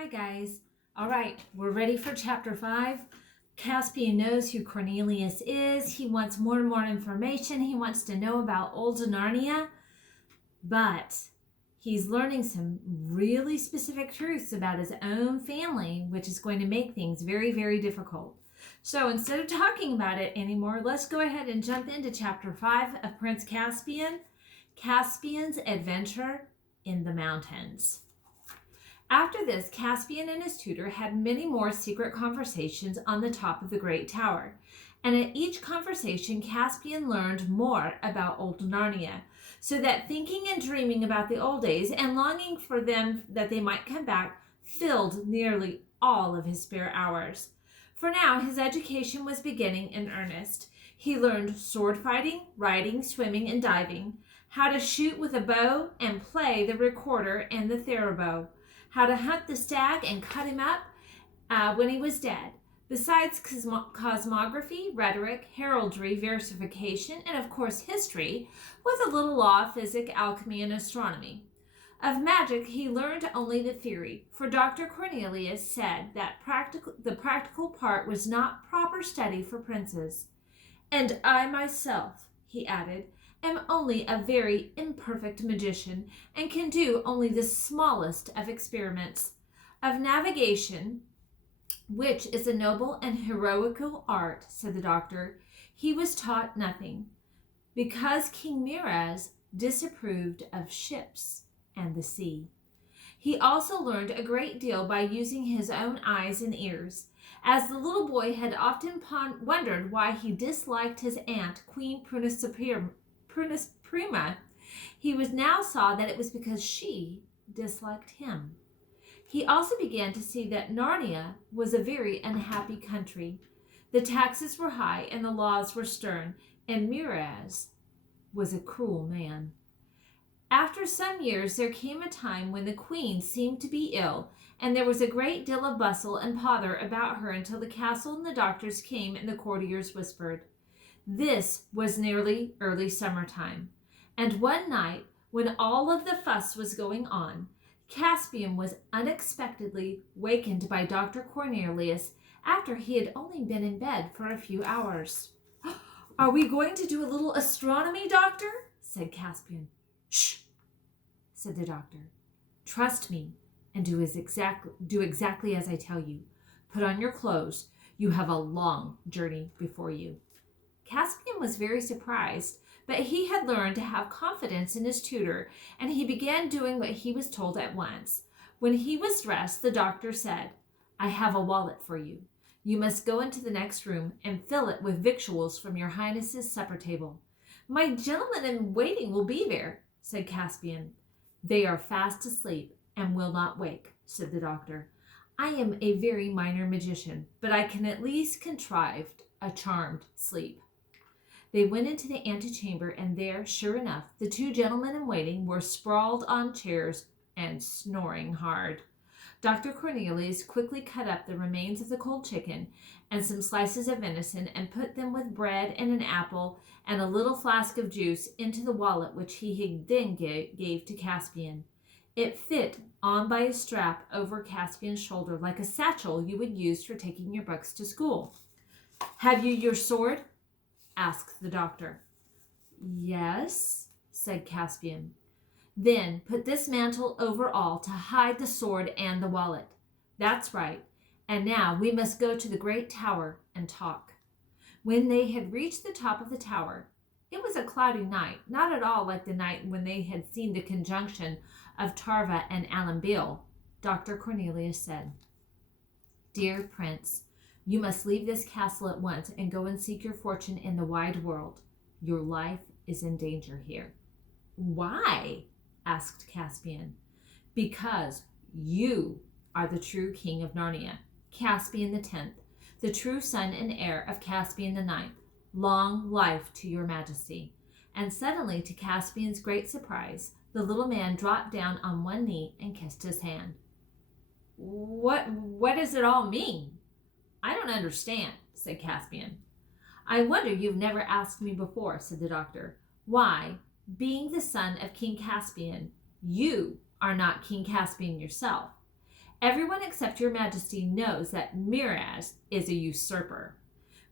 Hi, guys. All right, we're ready for chapter 5. Caspian knows who Cornelius is. He wants more and more information. He wants to know about old Narnia, but he's learning some really specific truths about his own family, which is going to make things very, very difficult. So instead of talking about it anymore, let's go ahead and jump into chapter 5 of Prince Caspian, Caspian's Adventure in the Mountains. After this, Caspian and his tutor had many more secret conversations on the top of the great tower. And at each conversation, Caspian learned more about old Narnia, so that thinking and dreaming about the old days and longing for them that they might come back filled nearly all of his spare hours. For now, his education was beginning in earnest. He learned sword fighting, riding, swimming, and diving, how to shoot with a bow and play the recorder and the theorbo, how to hunt the stag and cut him up when he was dead, besides cosmography, rhetoric, heraldry, versification, and of course history, with a little law, physics, alchemy, and astronomy. Of magic, he learned only the theory, for Dr. Cornelius said that the practical part was not proper study for princes. And I myself, he added, am only a very imperfect magician and can do only the smallest of experiments. Of navigation, which is a noble and heroical art, said the doctor, he was taught nothing, because King Miraz disapproved of ships and the sea. He also learned a great deal by using his own eyes and ears. As the little boy had often wondered why he disliked his aunt, Queen Prunus Prima, he now saw that it was because she disliked him. He also began to see that Narnia was a very unhappy country. The taxes were high and the laws were stern, and Miraz was a cruel man. After some years, there came a time when the queen seemed to be ill, and there was a great deal of bustle and pother about her until the castle and the doctors came and the courtiers whispered. This was nearly early summertime, and one night, when all of the fuss was going on, Caspian was unexpectedly wakened by Dr. Cornelius after he had only been in bed for a few hours. "Are we going to do a little astronomy, doctor?" said Caspian. "Shh," said the doctor. "Trust me and do exactly as I tell you. Put on your clothes. You have a long journey before you." Caspian was very surprised, but he had learned to have confidence in his tutor, and he began doing what he was told at once. When he was dressed, the doctor said, "I have a wallet for you. You must go into the next room and fill it with victuals from your highness's supper table." "My gentlemen in waiting will be there," said Caspian. "They are fast asleep and will not wake," said the doctor. "I am a very minor magician, but I can at least contrive a charmed sleep." They went into the antechamber, and there, sure enough, the two gentlemen in waiting were sprawled on chairs and snoring hard. Dr. Cornelius quickly cut up the remains of the cold chicken and some slices of venison and put them with bread and an apple and a little flask of juice into the wallet, which he then gave to Caspian. It fit on by a strap over Caspian's shoulder like a satchel you would use for taking your books to school. "Have you your sword?" asked the doctor. "Yes," said Caspian. "Then put this mantle over all to hide the sword and the wallet." "That's right. And now we must go to the great tower and talk." When they had reached the top of the tower, it was a cloudy night, not at all like the night when they had seen the conjunction of Tarva and Alambil. Dr. Cornelius said, "Dear Prince, you must leave this castle at once and go and seek your fortune in the wide world. Your life is in danger here." "Why?" asked Caspian. "Because you are the true king of Narnia, Caspian the 10th, the true son and heir of Caspian the 9th. Long life to your majesty." And suddenly, to Caspian's great surprise, the little man dropped down on one knee and kissed his hand. What does it all mean?" "I don't understand," said Caspian. "I wonder you've never asked me before," said the doctor. "Why, being the son of King Caspian, you are not King Caspian yourself. Everyone except your majesty knows that Miraz is a usurper.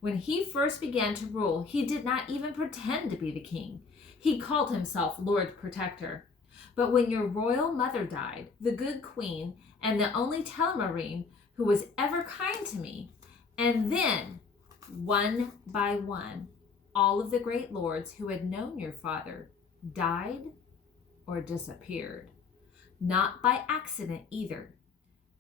When he first began to rule, he did not even pretend to be the king. He called himself Lord Protector. But when your royal mother died, the good queen, and the only Telmarine who was ever kind to me, and then, one by one, all of the great lords who had known your father died or disappeared. Not by accident either.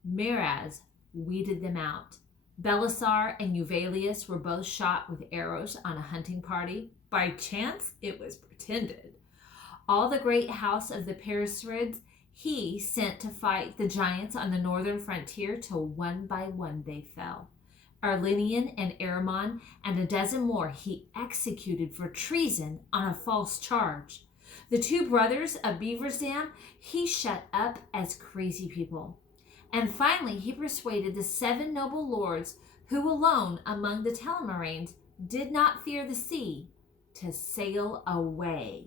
Miraz weeded them out. Belisar and Euvalius were both shot with arrows on a hunting party. By chance, it was pretended. All the great house of the Perisids he sent to fight the giants on the northern frontier till one by one they fell. Arlinian and Aramon and a dozen more he executed for treason on a false charge. The two brothers of Beaver's Dam he shut up as crazy people. And finally he persuaded the 7 noble lords who alone among the Telmarines did not fear the sea to sail away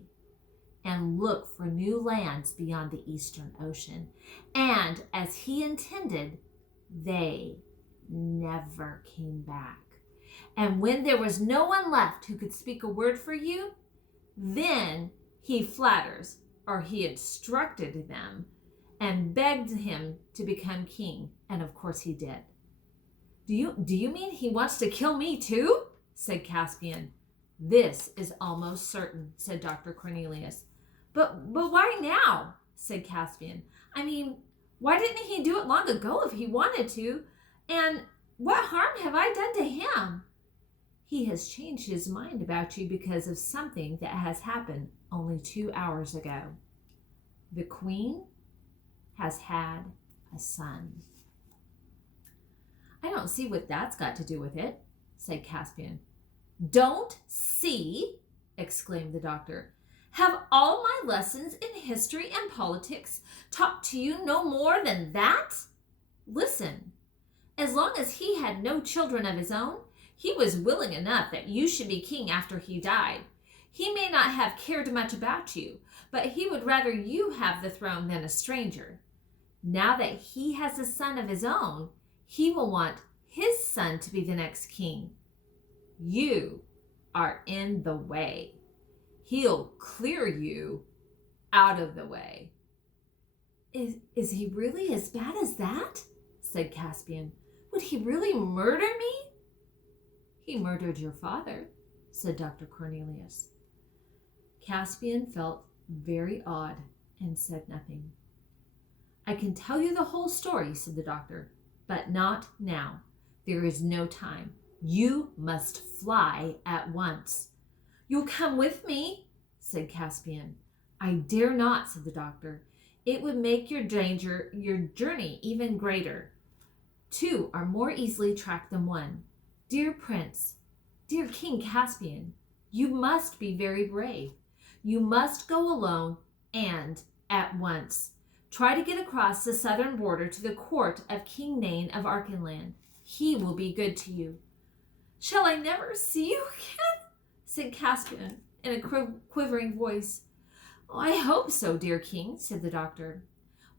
and look for new lands beyond the Eastern Ocean. And as he intended, they never came back. And when there was no one left who could speak a word for you, then he flatters, or he instructed them, and begged him to become king. And of course he did. Do you mean he wants to kill me too? Said Caspian. This is almost certain, said Dr. Cornelius. But why now? Said Caspian. I mean, why didn't he do it long ago if he wanted to? And what harm have I done to him? He has changed his mind about you because of something that has happened only 2 hours ago. The queen has had a son. I don't see what that's got to do with it, said Caspian. Don't see, exclaimed the doctor. Have all my lessons in history and politics taught to you no more than that? Listen, as long as he had no children of his own, he was willing enough that you should be king after he died. He may not have cared much about you, but he would rather you have the throne than a stranger. Now that he has a son of his own, he will want his son to be the next king. You are in the way. He'll clear you out of the way. Is he really as bad as that? Said Caspian. Would he really murder me? He murdered your father, said Dr. Cornelius. Caspian felt very odd and said nothing. I can tell you the whole story, said the doctor, but not now. There is no time. You must fly at once. You'll come with me, said Caspian. I dare not, said the doctor. It would make your journey even greater. 2 are more easily tracked than 1. Dear Prince, dear King Caspian, you must be very brave. You must go alone and at once. Try to get across the southern border to the court of King Nain of Archenland. He will be good to you. Shall I never see you again? Said Caspian in a quivering voice. Oh, I hope so, dear king, said the doctor.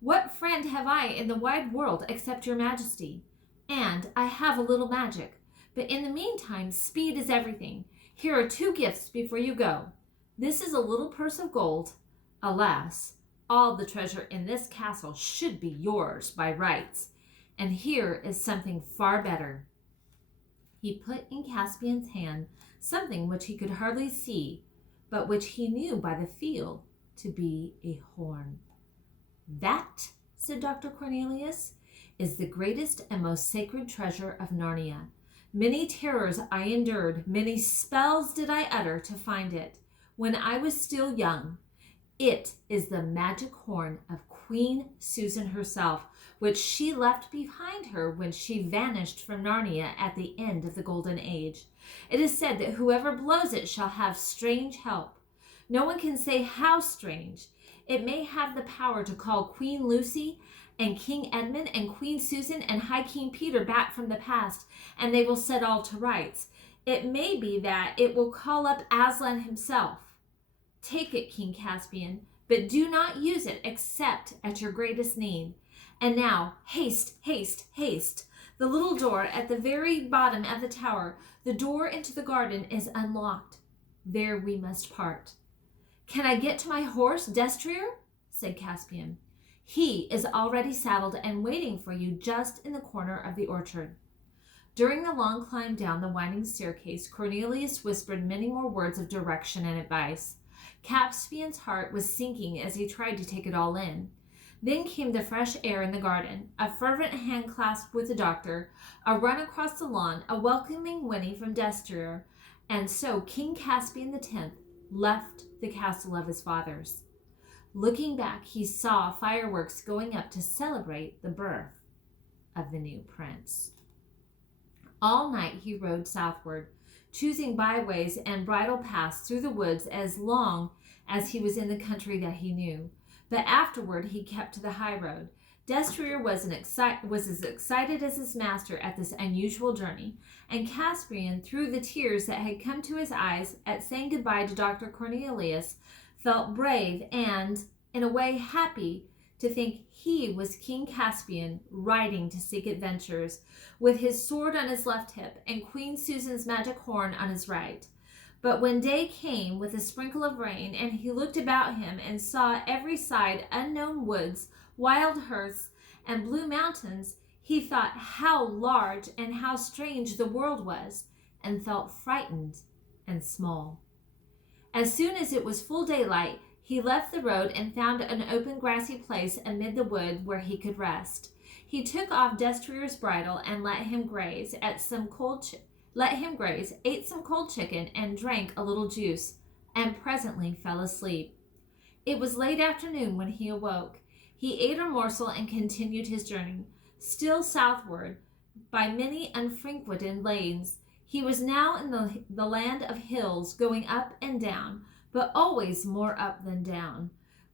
What friend have I in the wide world except your majesty? And I have a little magic. But in the meantime, speed is everything. Here are 2 gifts before you go. This is a little purse of gold. Alas, all the treasure in this castle should be yours by rights. And here is something far better. He put in Caspian's hand something which he could hardly see, but which he knew by the feel to be a horn. That, said Dr. Cornelius, is the greatest and most sacred treasure of Narnia. Many terrors I endured, many spells did I utter to find it. When I was still young, it is the magic horn of Queen Susan herself, which she left behind her when she vanished from Narnia at the end of the Golden Age. It is said that whoever blows it shall have strange help. No one can say how strange. It may have the power to call Queen Lucy and King Edmund and Queen Susan and High King Peter back from the past, and they will set all to rights. It may be that it will call up Aslan himself. Take it, King Caspian, but do not use it except at your greatest need. And now, haste, haste, haste. The little door at the very bottom of the tower, the door into the garden, is unlocked. There we must part. Can I get to my horse, Destrier? Said Caspian. He is already saddled and waiting for you just in the corner of the orchard. During the long climb down the winding staircase, Cornelius whispered many more words of direction and advice. Caspian's heart was sinking as he tried to take it all in. Then came the fresh air in the garden, a fervent hand clasp with the doctor, a run across the lawn, a welcoming whinny from Destrier, and so King Caspian X left the castle of his fathers. Looking back, he saw fireworks going up to celebrate the birth of the new prince. All night he rode southward, choosing byways and bridle paths through the woods as long as he was in the country that he knew. But afterward he kept to the high road. Destrier was as excited as his master at this unusual journey, and Caspian, through the tears that had come to his eyes at saying goodbye to Dr. Cornelius, felt brave and, in a way, happy to think he was King Caspian riding to seek adventures, with his sword on his left hip and Queen Susan's magic horn on his right. But when day came with a sprinkle of rain, and he looked about him and saw every side unknown woods, wild heaths, and blue mountains, he thought how large and how strange the world was, and felt frightened and small. As soon as it was full daylight, he left the road and found an open grassy place amid the wood where he could rest. He took off Destrier's bridle and let him graze, ate some cold chicken, and drank a little juice, and presently fell asleep. It was late afternoon when he awoke. He ate a morsel and continued his journey, still southward, by many unfrequented lanes. He was now in the land of hills, going up and down, but always more up than down.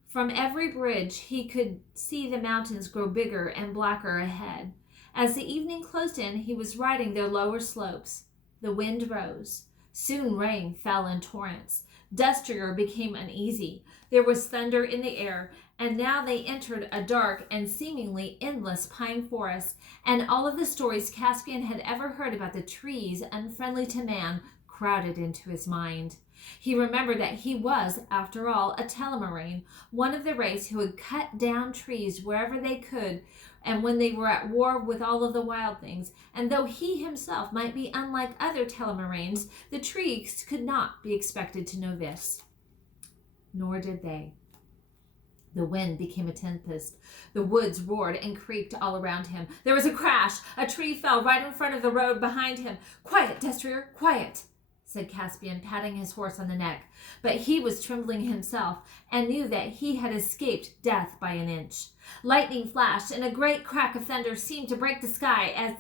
From every bridge he could see the mountains grow bigger and blacker ahead. As the evening closed in, he was riding their lower slopes. The wind rose. Soon rain fell in torrents. Destrier became uneasy. There was thunder in the air, and now they entered a dark and seemingly endless pine forest, and all of the stories Caspian had ever heard about the trees unfriendly to man crowded into his mind. He remembered that he was, after all, a Telmarine, one of the race who had cut down trees wherever they could, and when they were at war with all of the wild things. And though he himself might be unlike other Telmarines, the trees could not be expected to know this. Nor did they. The wind became a tempest. The woods roared and creaked all around him. There was a crash. A tree fell right in front of the road behind him. "Quiet, Destrier, quiet," said Caspian, patting his horse on the neck. But he was trembling himself, and knew that he had escaped death by an inch. Lightning flashed, and a great crack of thunder seemed to break the sky as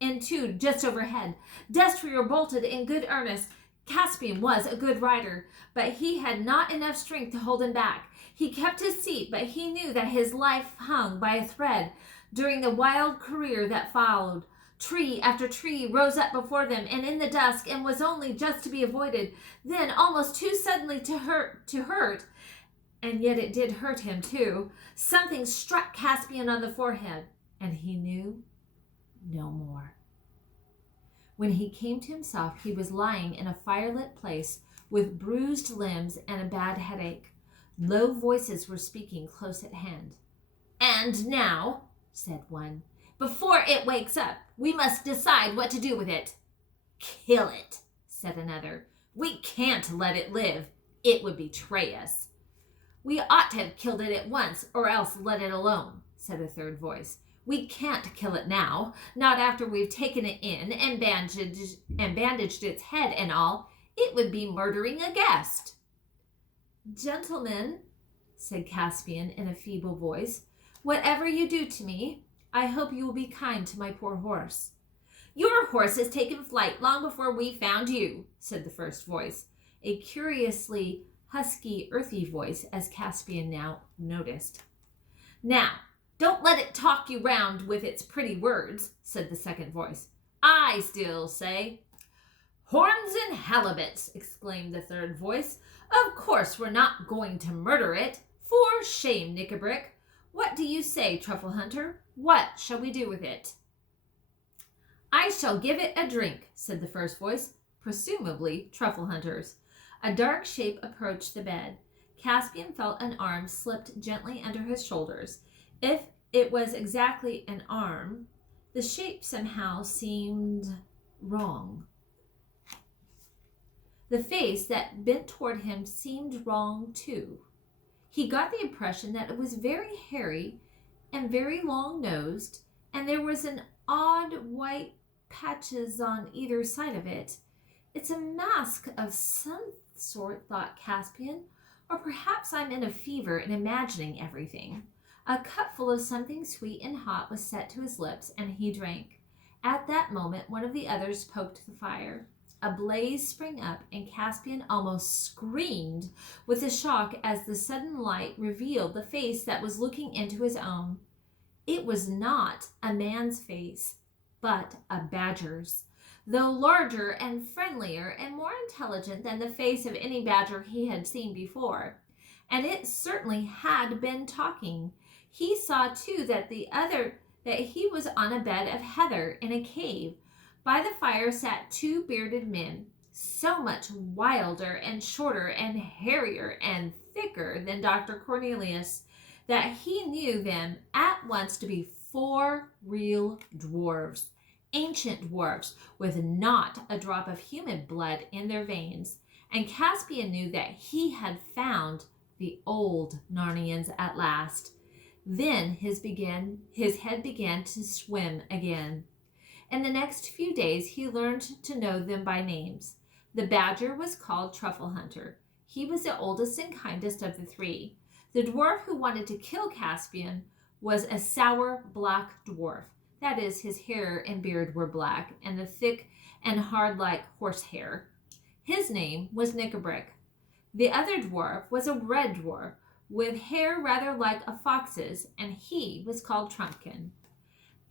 in two just overhead. Destrier bolted in good earnest. Caspian was a good rider, but he had not enough strength to hold him back. He kept his seat, but he knew that his life hung by a thread during the wild career that followed. Tree after tree rose up before them, and in the dusk, and was only just to be avoided. Then, almost too suddenly to hurt, and yet it did hurt him too, something struck Caspian on the forehead, and he knew no more. When he came to himself, he was lying in a firelit place with bruised limbs and a bad headache. Low voices were speaking close at hand. "And now," said one, "before it wakes up, we must decide what to do with it." "Kill it," said another. "We can't let it live. It would betray us." "We ought to have killed it at once, or else let it alone," said a third voice. "We can't kill it now, not after we've taken it in and bandaged its head and all. It would be murdering a guest." "Gentlemen," said Caspian in a feeble voice, "whatever you do to me, I hope you will be kind to my poor horse." "Your horse has taken flight long before we found you," said the first voice, a curiously husky, earthy voice, as Caspian now noticed. "Now, don't let it talk you round with its pretty words," said the second voice. "I still say." "Horns and halibuts," exclaimed the third voice. "Of course we're not going to murder it. For shame, Knickerbrick. What do you say, Truffle Hunter? What shall we do with it? I shall give it a drink, said the first voice, presumably Truffle Hunter's. A dark shape approached the bed. Caspian felt an arm slipped gently under his shoulders. If it was exactly an arm, the shape somehow seemed wrong. The face that bent toward him seemed wrong too. He got the impression that it was very hairy and very long-nosed, and there was an odd white patches on either side of it. It's a mask of some sort, thought Caspian, or perhaps I'm in a fever and imagining everything. A cup full of something sweet and hot was set to his lips, and he drank. At that moment, one of the others poked the fire. A blaze sprang up, and Caspian almost screamed with the shock as the sudden light revealed the face that was looking into his own. It was not a man's face, but a badger's, though larger and friendlier and more intelligent than the face of any badger he had seen before. And it certainly had been talking. He saw too that he was on a bed of heather in a cave. By the fire sat two bearded men, so much wilder and shorter and hairier and thicker than Dr. Cornelius that he knew them at once to be 4 real dwarves, ancient dwarfs with not a drop of human blood in their veins. And Caspian knew that he had found the old Narnians at last. Then his head began to swim again. In the next few days, he learned to know them by names. The badger was called Truffle Hunter. He was the oldest and kindest of the 3. The dwarf who wanted to kill Caspian was a sour black dwarf. That is, his hair and beard were black, and the thick and hard like horsehair. His name was Knickerbrick. The other dwarf was a red dwarf, with hair rather like a fox's, and he was called Trumpkin.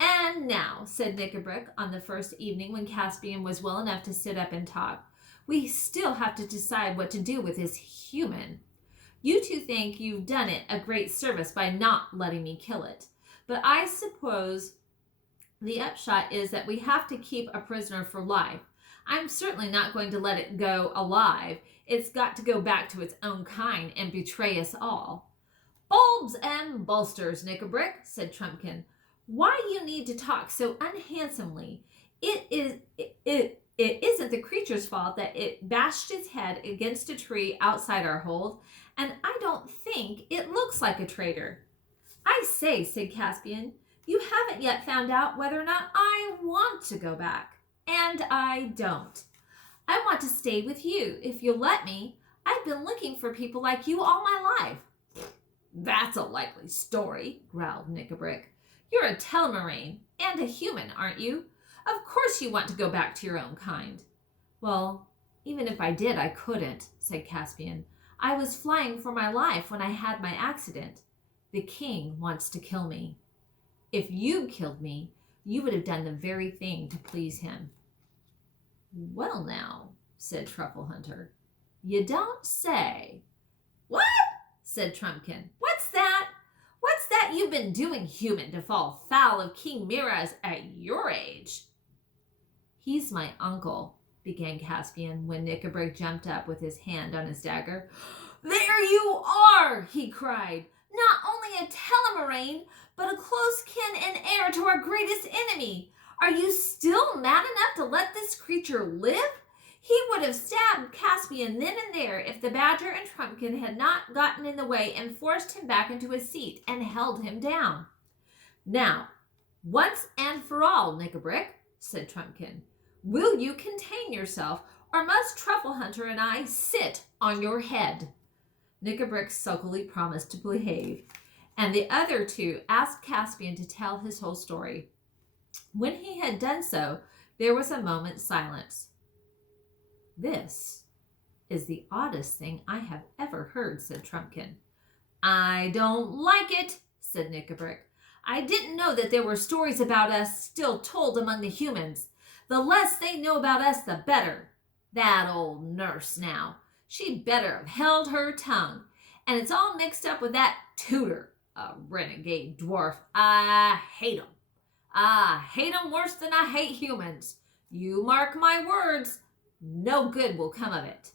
And now, said Knickerbrick on the first evening when Caspian was well enough to sit up and talk, we still have to decide what to do with this human. You two think you've done it a great service by not letting me kill it, but I suppose the upshot is that we have to keep a prisoner for life. I'm certainly not going to let it go alive. It's got to go back to its own kind and betray us all. Bulbs and bolsters, Knickerbrick, said Trumpkin. Why you need to talk so unhandsomely? It isn't the creature's fault that it bashed its head against a tree outside our hold, and I don't think it looks like a traitor. I say, said Caspian, you haven't yet found out whether or not I want to go back, and I don't. I want to stay with you, if you'll let me. I've been looking for people like you all my life. That's a likely story, growled Knickerbrick. You're a Telmarine and a human, aren't you? Of course you want to go back to your own kind. Well, even if I did, I couldn't, said Caspian. I was flying for my life when I had my accident. The king wants to kill me. If you killed me, you would have done the very thing to please him. Well now, said Truffle Hunter. You don't say. What? Said Trumpkin. What's that? What's that you've been doing, human, to fall foul of King Miraz at your age? He's my uncle, began Caspian, when Knickerbrick jumped up with his hand on his dagger. There you are, he cried. Not only a Telmarine, but a close kin and heir to our greatest enemy. Are you still mad enough to let this creature live? He would have stabbed Caspian then and there if the badger and Trumpkin had not gotten in the way and forced him back into his seat and held him down. Now, once and for all, Knickerbrick, said Trumpkin, will you contain yourself, or must Truffle Hunter and I sit on your head? Knickerbrick sulkily promised to behave, and the other 2 asked Caspian to tell his whole story. When he had done so, there was a moment's silence. This is the oddest thing I have ever heard, said Trumpkin. I don't like it, said Knickerbrick. I didn't know that there were stories about us still told among the humans. The less they know about us, the better. That old nurse now. She'd better have held her tongue. And it's all mixed up with that tutor, A renegade dwarf. I hate him. I hate him worse than I hate humans. You mark my words, no good will come of it.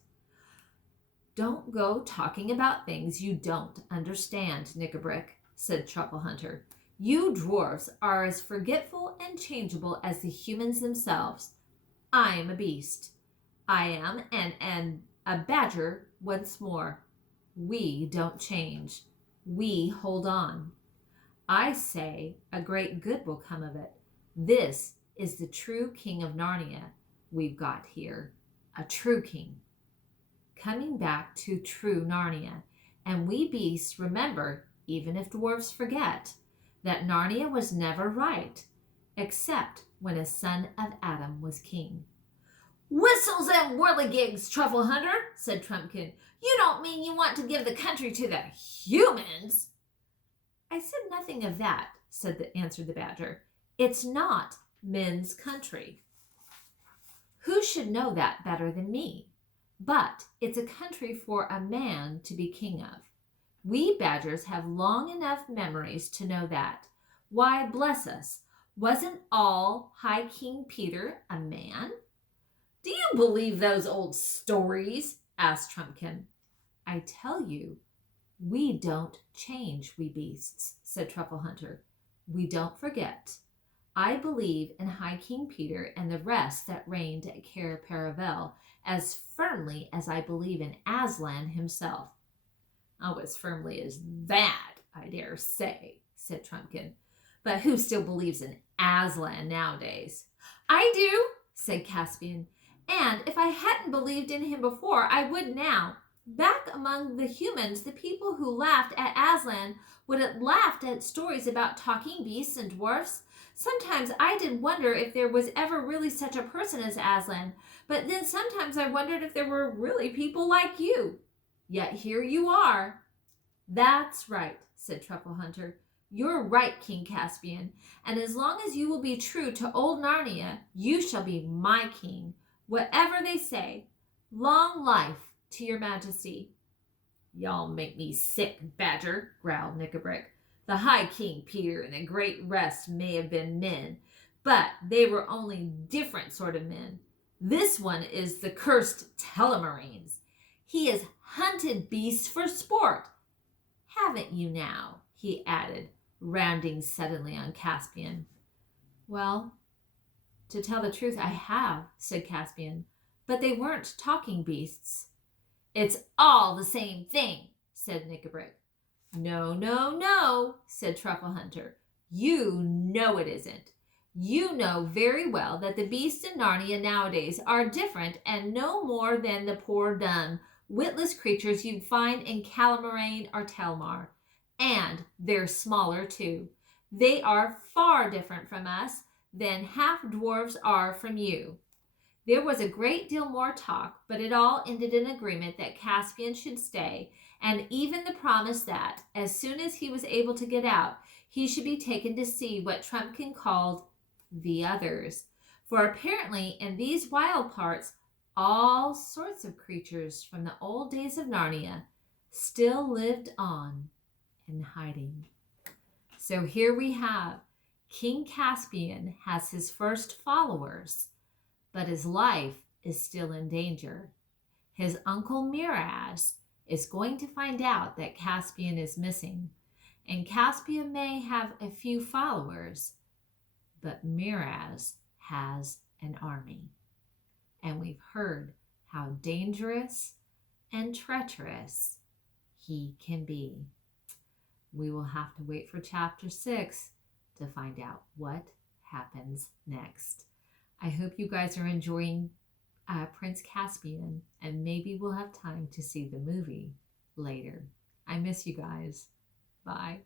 Don't go talking about things you don't understand, Knickerbrick, said Truffle Hunter. You dwarfs are as forgetful and changeable as the humans themselves. I am a beast. I am and a badger once more. We don't change. We hold on. I say a great good will come of it. This is the true king of Narnia we've got here. A true king. Coming back to true Narnia. And we beasts remember, even if dwarfs forget, that Narnia was never right, except when a son of Adam was king. Whistles and whirligigs, Truffle Hunter, said Trumpkin. You don't mean you want to give the country to the humans? I said nothing of that, answered the badger. It's not men's country. Who should know that better than me? But it's a country for a man to be king of. We badgers have long enough memories to know that. Why, bless us, wasn't all High King Peter a man? Do you believe those old stories? Asked Trumpkin. I tell you, we don't change, we beasts, said Truffle Hunter. We don't forget. I believe in High King Peter and the rest that reigned at Cair Paravel as firmly as I believe in Aslan himself. Oh, as firmly as that, I dare say, said Trumpkin. But who still believes in Aslan nowadays? I do, said Caspian. And if I hadn't believed in him before, I would now. Back among the humans, the people who laughed at Aslan would have laughed at stories about talking beasts and dwarfs. Sometimes I did wonder if there was ever really such a person as Aslan, but then sometimes I wondered if there were really people like you. Yet here you are. That's right, said Truffle Hunter. You're right, King Caspian, and as long as you will be true to old Narnia, you shall be my king, whatever they say. Long life to your majesty. Y'all make me sick, badger, growled Knickerbrick. The High King Peter and the great rest may have been men, but they were only different sort of men. This one is the cursed Telemarines. He has hunted beasts for sport. Haven't you now? He added, rounding suddenly on Caspian. Well, to tell the truth, I have, said Caspian, but they weren't talking beasts. It's all the same thing, said Knickerbrick. No, no, no, said Truffle Hunter. You know it isn't. You know very well that the beasts in Narnia nowadays are different and no more than the poor dumb, witless creatures you'd find in Calamarain or Telmar. And they're smaller too. They are far different from us than half-dwarves are from you. There was a great deal more talk, but it all ended in agreement that Caspian should stay, and even the promise that, as soon as he was able to get out, he should be taken to see what Trumpkin called the others. For apparently in these wild parts, all sorts of creatures from the old days of Narnia still lived on in hiding. So here we have King Caspian has his first followers, but his life is still in danger. His uncle Miraz is going to find out that Caspian is missing, and Caspian may have a few followers, but Miraz has an army. And we've heard how dangerous and treacherous he can be. We will have to wait for chapter 6 to find out what happens next. I hope you guys are enjoying Prince Caspian, and maybe we'll have time to see the movie later. I miss you guys. Bye.